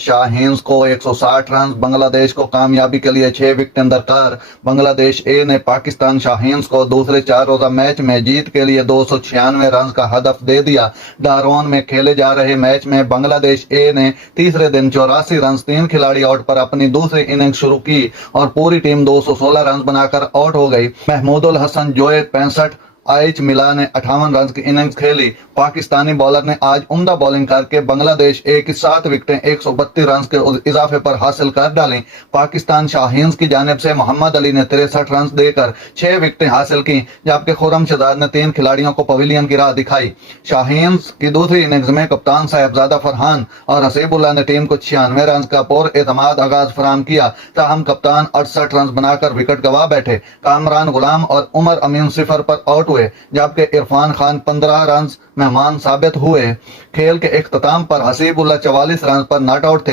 शाहीन्स को 160 रन, बांग्लादेश को कामयाबी के लिए 6 विकेटें दरकार। बांग्लादेश ए ने पाकिस्तान शाहीन्स को दूसरे 4 रोजा मैच में जीत के लिए 296 रन का हदफ दे दिया। डारोन में खेले जा रहे मैच में बांग्लादेश ए ने तीसरे दिन 84 रन 3 खिलाड़ी आउट पर अपनी दूसरी इनिंग्स शुरू की और पूरी टीम 216 रन बनाकर आउट हो गई। महमूदुल हसन जोए 65, आइच मिला ने 58 रन की इनिंग्स खेली। पाकिस्तानी बॉलर ने आज उम्दा बॉलिंग करके बांग्लादेश ए की 7 विकेटें 132 रन के इजाफे पर हासिल कर डाली। पाकिस्तान शाहीन्स की जानिब से मोहम्मद अली ने 63 रन देकर 6 विकेटें हासिल की, जबकि खुर्रम शहजाद ने 3 खिलाड़ियों को पवेलियन की राह दिखाई। शाहीन्स की दूसरी इनिंग्स में कप्तान साहिबजादा फरहान और हसीबुल्लाह ने टीम को 96 रन का पुरएतमाद आगाज फराहम किया। ताहम कप्तान 68 रन बनाकर विकेट गंवा बैठे। कामरान गुलाम और उमर अमीन 0 पर आउट हुए, जबकि इरफान खान 15 रन मेहमान साबित हुए। खेल के इख्तिताम पर हसीबुल्लाह 44 रन पर नॉट आउट थे।